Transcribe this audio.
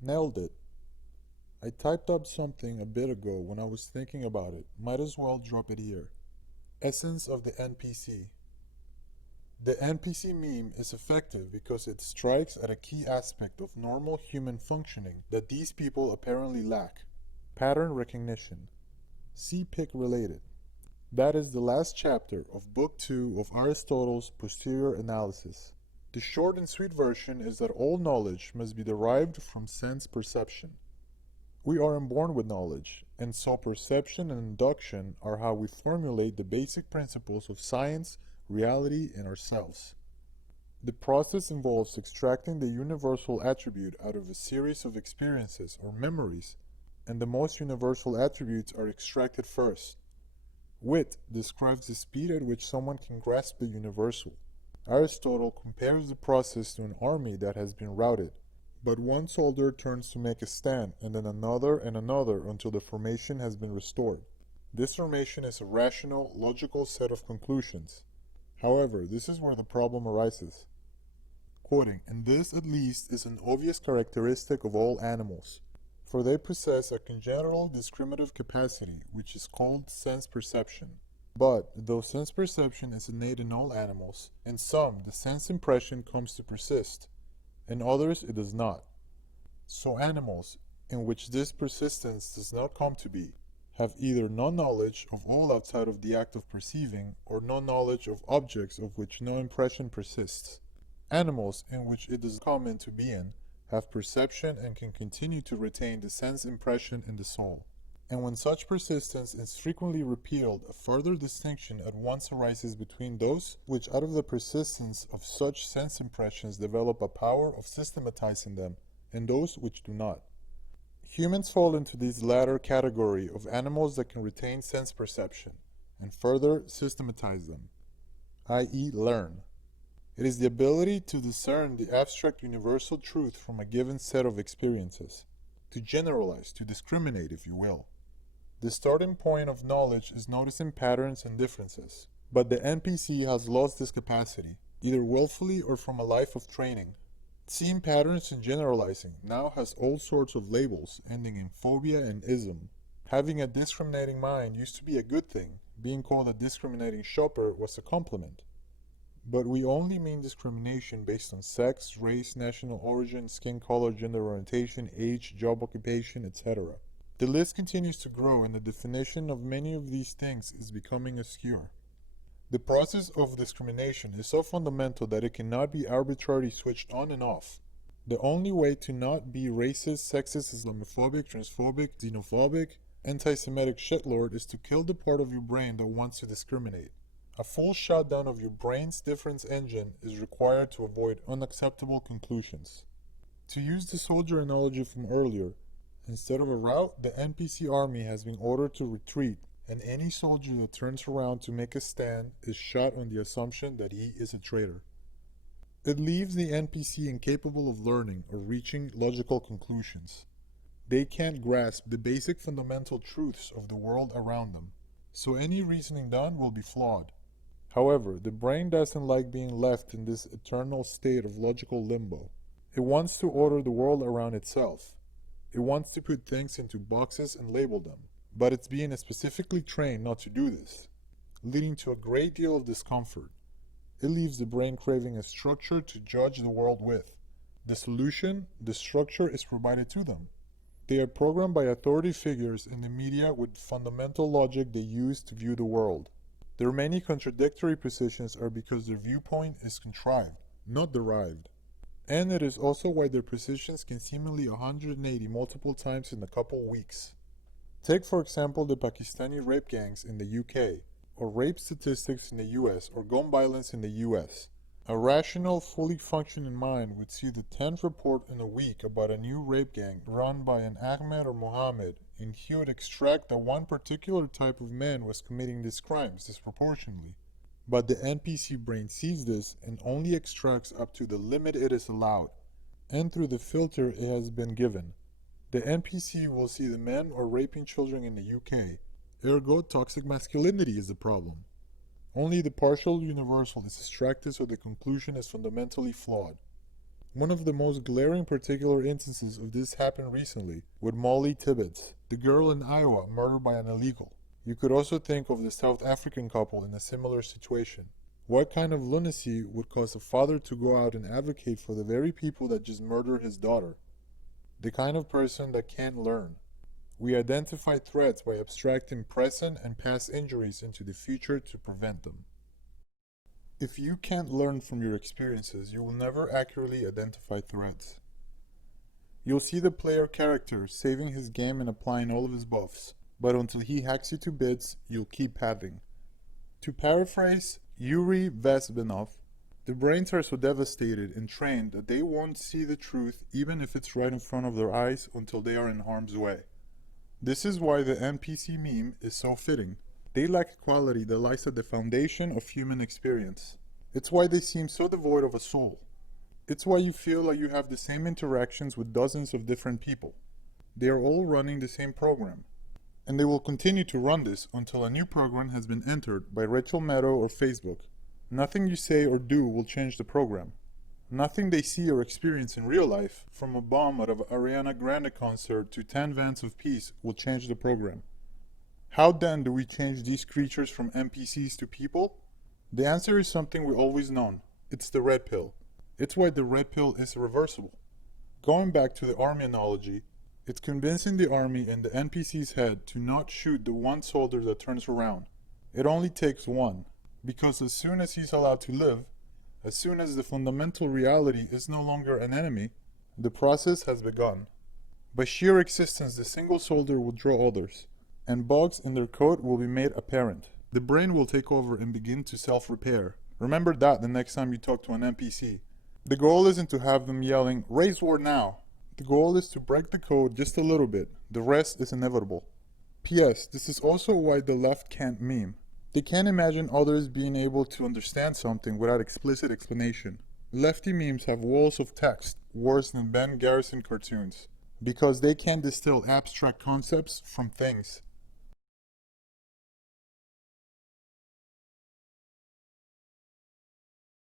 Nailed it. I typed up something a bit ago when I was thinking about it. Might as well drop it here. Essence of the NPC. The NPC meme is effective because it strikes at a key aspect of normal human functioning that these people apparently lack: pattern recognition. See pic related. That is the last chapter of Book 2 of Aristotle's Posterior Analysis. The short and sweet version is that all knowledge must be derived from sense perception. We are born with knowledge, and so perception and induction are how we formulate the basic principles of science, reality, and ourselves. The process involves extracting the universal attribute out of a series of experiences or memories, and the most universal attributes are extracted first. Wit describes the speed at which someone can grasp the universal. Aristotle compares the process to an army that has been routed, but one soldier turns to make a stand, and then another and another until the formation has been restored. This formation is a rational, logical set of conclusions. However, this is where the problem arises. Quoting, "And this at least is an obvious characteristic of all animals, for they possess a congenital discriminative capacity, which is called sense perception. But, though sense perception is innate in all animals, in some the sense impression comes to persist, in others it does not. So animals, in which this persistence does not come to be, have either no knowledge of all outside of the act of perceiving, or no knowledge of objects of which no impression persists. Animals, in which it does come into being, have perception and can continue to retain the sense impression in the soul. And when such persistence is frequently repeated, a further distinction at once arises between those which out of the persistence of such sense impressions develop a power of systematizing them, and those which do not. Humans fall into this latter category of animals that can retain sense perception, and further systematize them, i.e. learn. It is the ability to discern the abstract universal truth from a given set of experiences, to generalize, to discriminate, if you will. The starting point of knowledge is noticing patterns and differences, but the NPC has lost this capacity, either willfully or from a life of training. Seeing patterns and generalizing now has all sorts of labels, ending in phobia and ism. Having a discriminating mind used to be a good thing. Being called a discriminating shopper was a compliment. But we only mean discrimination based on sex, race, national origin, skin color, gender orientation, age, job occupation, etc. The list continues to grow, and the definition of many of these things is becoming obscure. The process of discrimination is so fundamental that it cannot be arbitrarily switched on and off. The only way to not be racist, sexist, Islamophobic, transphobic, xenophobic, anti-Semitic shitlord is to kill the part of your brain that wants to discriminate. A full shutdown of your brain's difference engine is required to avoid unacceptable conclusions. To use the soldier analogy from earlier, instead of a rout, the NPC army has been ordered to retreat, and any soldier that turns around to make a stand is shot on the assumption that he is a traitor. It leaves the NPC incapable of learning or reaching logical conclusions. They can't grasp the basic fundamental truths of the world around them, so any reasoning done will be flawed. However, the brain doesn't like being left in this eternal state of logical limbo. It wants to order the world around itself. It wants to put things into boxes and label them, but it's being specifically trained not to do this, leading to a great deal of discomfort. It leaves the brain craving a structure to judge the world with. The solution, the structure, is provided to them. They are programmed by authority figures in the media with fundamental logic they use to view the world. Their many contradictory positions are because their viewpoint is contrived, not derived. And it is also why their positions can seemingly 180 multiple times in a couple weeks. Take for example the Pakistani rape gangs in the UK, or rape statistics in the US, or gun violence in the US. A rational, fully functioning mind would see the 10th report in a week about a new rape gang run by an Ahmed or Mohammed, and he would extract that one particular type of man was committing these crimes disproportionately. But the NPC brain sees this and only extracts up to the limit it is allowed, and through the filter it has been given. The NPC will see the men are raping children in the UK, ergo toxic masculinity is the problem. Only the partial universal is extracted, so the conclusion is fundamentally flawed. One of the most glaring particular instances of this happened recently with Molly Tibbetts, the girl in Iowa murdered by an illegal. You could also think of the South African couple in a similar situation. What kind of lunacy would cause a father to go out and advocate for the very people that just murdered his daughter? The kind of person that can't learn. We identify threats by abstracting present and past injuries into the future to prevent them. If you can't learn from your experiences, you will never accurately identify threats. You'll see the player character saving his game and applying all of his buffs, but until he hacks you to bits, you'll keep having. To paraphrase Yuri Vesbenov, the brains are so devastated and trained that they won't see the truth even if it's right in front of their eyes until they are in harm's way. This is why the NPC meme is so fitting. They lack a quality that lies at the foundation of human experience. It's why they seem so devoid of a soul. It's why you feel like you have the same interactions with dozens of different people. They are all running the same program. And they will continue to run this until a new program has been entered by Rachel Maddow or Facebook. Nothing you say or do will change the program. Nothing they see or experience in real life, from a bomb at an Ariana Grande concert to 10 vans of peace, will change the program. How then do we change these creatures from NPCs to people? The answer is something we've always known. It's the red pill. It's why the red pill is irreversible. Going back to the army analogy, it's convincing the army in the NPC's head to not shoot the one soldier that turns around. It only takes one, because as soon as he's allowed to live, as soon as the fundamental reality is no longer an enemy, the process has begun. By sheer existence, the single soldier will draw others, and bugs in their code will be made apparent. The brain will take over and begin to self-repair. Remember that the next time you talk to an NPC. The goal isn't to have them yelling, "Raise war now!" The goal is to break the code just a little bit. The rest is inevitable. P.S. This is also why the left can't meme. They can't imagine others being able to understand something without explicit explanation. Lefty memes have walls of text, worse than Ben Garrison cartoons, because they can't distill abstract concepts from things.